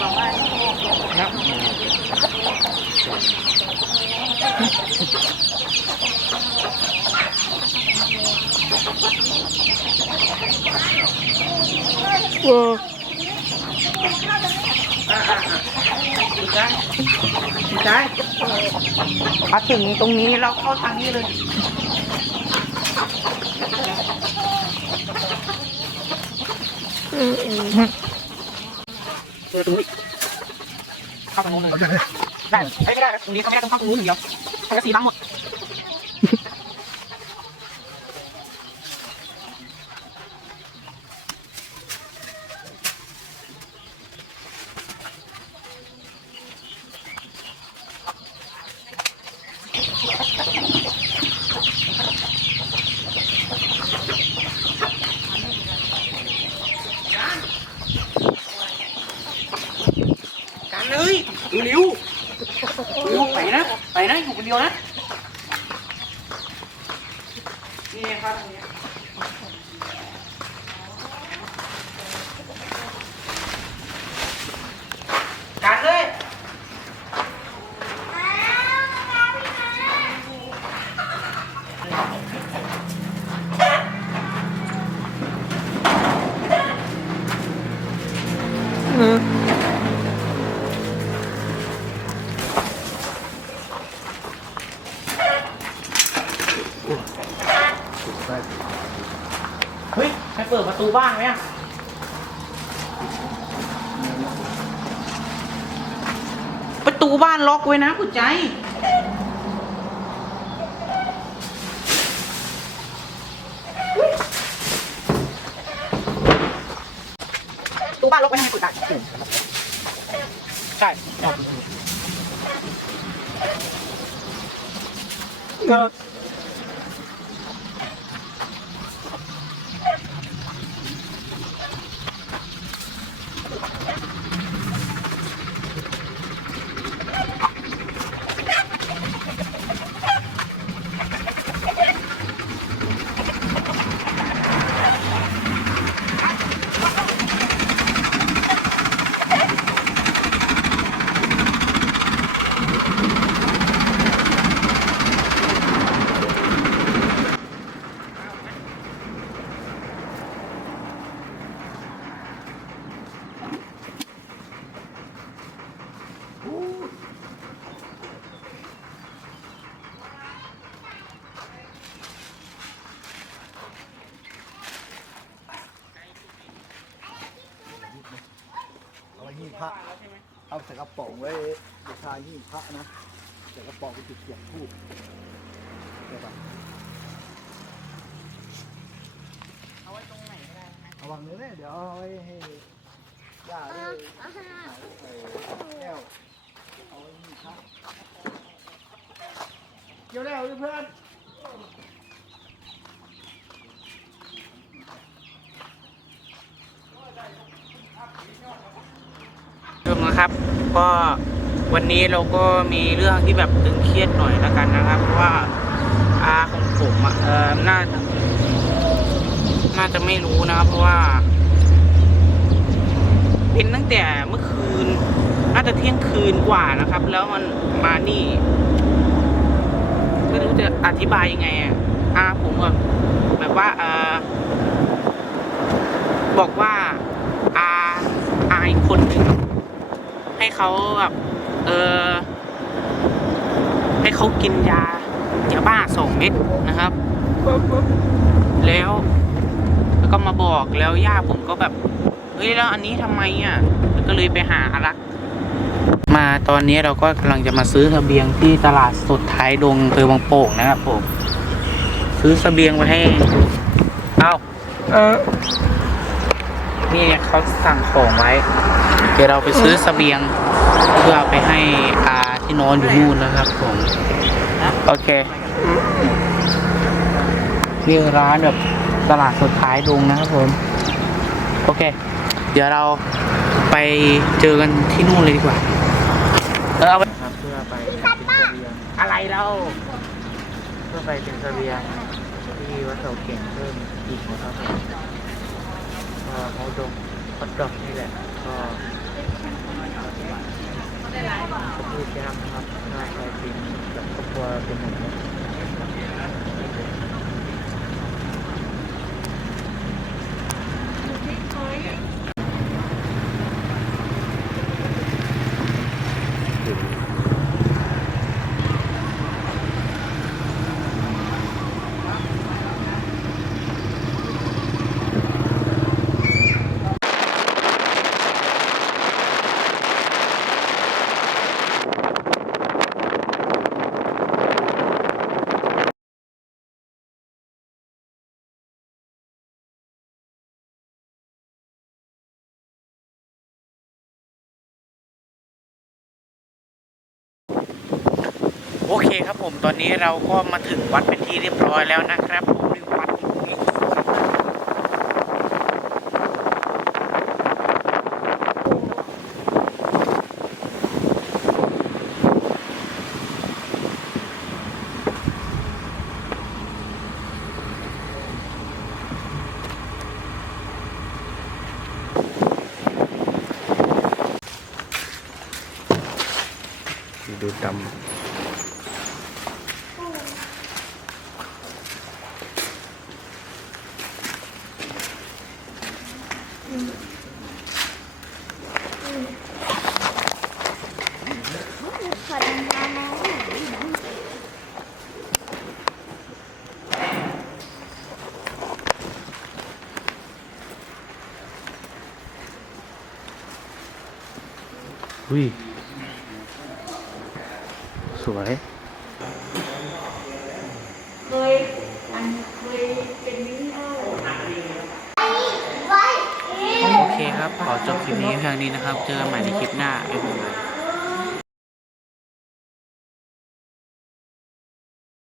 นะเออได้ได้มาถึงตรงนี้เราเข้าทางนี้เลยเอ อตรงนี้เข้าทางโน้นเลยได้ไม่ได้ตรงนี้เขาไม่ได้ต้องเข้าตรงนู้นอย่างเดียวสังกะสีบังหมด ริวลิ้วไปนะไปนะอยู่คนเดียวนะนี่ไงครับตรงนี้ เปิดประตูบ้านไหมอะประตูบ้านล็อกไว้นะคุณใจประตูบ้านล็อกไว้ให้คุณใจใช่เพระ เอาใส่กระป๋องไว้บูชาหิ้งพระนะใส่กระป๋องไปติดเสียงทูบเดี๋ยวก่อนเอาไว้ตรงไหนก็ได้นะระวังเลยเนี่ยเดี๋ยวเอาไว้ให้ย่าได้หายไปแก้วเอาไว้หิ้งพระเกี่ยวแล้วเพื่อนเริ่ม นะครับ ก็วันนี้เราก็มีเรื่องที่แบบตึงเครียดหน่อยแล้วกันนะครับเพราะว่าอาของผมอะเออน่าน่าจะไม่รู้นะครับ เพราะว่า เป็นตั้งแต่เมื่อคืน น่าจะเที่ยงคืนกว่านะครับ แล้วมันมานี่ไม่รู้จะอธิบายยังไงอะอาผมแบบแบบว่าเออบอกว่าอาอาอีกคนหนึ่ง ให้เขาแบบเออให้เขากินยายาบ้าสองเม็ดนะครับ แล้ว แล้วก็มาบอกแล้วย่าผมก็แบบเฮ้ยแล้วอันนี้ทำไมอะก็เลยไปหารัก มาตอนนี้เราก็กำลังจะมาซื้อเสบียงที่ตลาดสดท้ายดงเภอบางโป่งนะครับผมซื้อเสบียงไว้ให้ เอ้าเออ นี่เขาสั่งของไว้ เดี๋ยวเราไปซื้อเสบียง เพื่อเอาไปให้อาที่นอนอยู่นู่นนะครับผมโอเค นี่ร้านแบบตลาดสุดท้ายดงนะครับผม โอเค เดี๋ยวเราไปเจอกันที่นู่นเลยดีกว่าเออเอาไปครับเพื่อไปเป็นเสบียงอะไรเราเพื่อไปเป็นเสบียงที่วัดเสาเก่งเพิ่มอีกนะครับผม ก็เขาดมฮอตดอกนี่แหละ ก็พี่แก้มครับน่าใช้จริงกับครอบครัวเป็นหนึ่ง โอเคครับผมตอนนี้เราก็มาถึงวัดเป็นที่เรียบร้อยแล้วนะครับผมวัดนี้ดูดำ ถอดรองเท้ามา อุ้ย สวย เคยอันเคยเป็นวิดีโอไว้โอเคครับ ขอจบคลิปนี้เพียงนี้นะครับ เจอกันใหม่ในคลิปหน้าบ๊ายบาย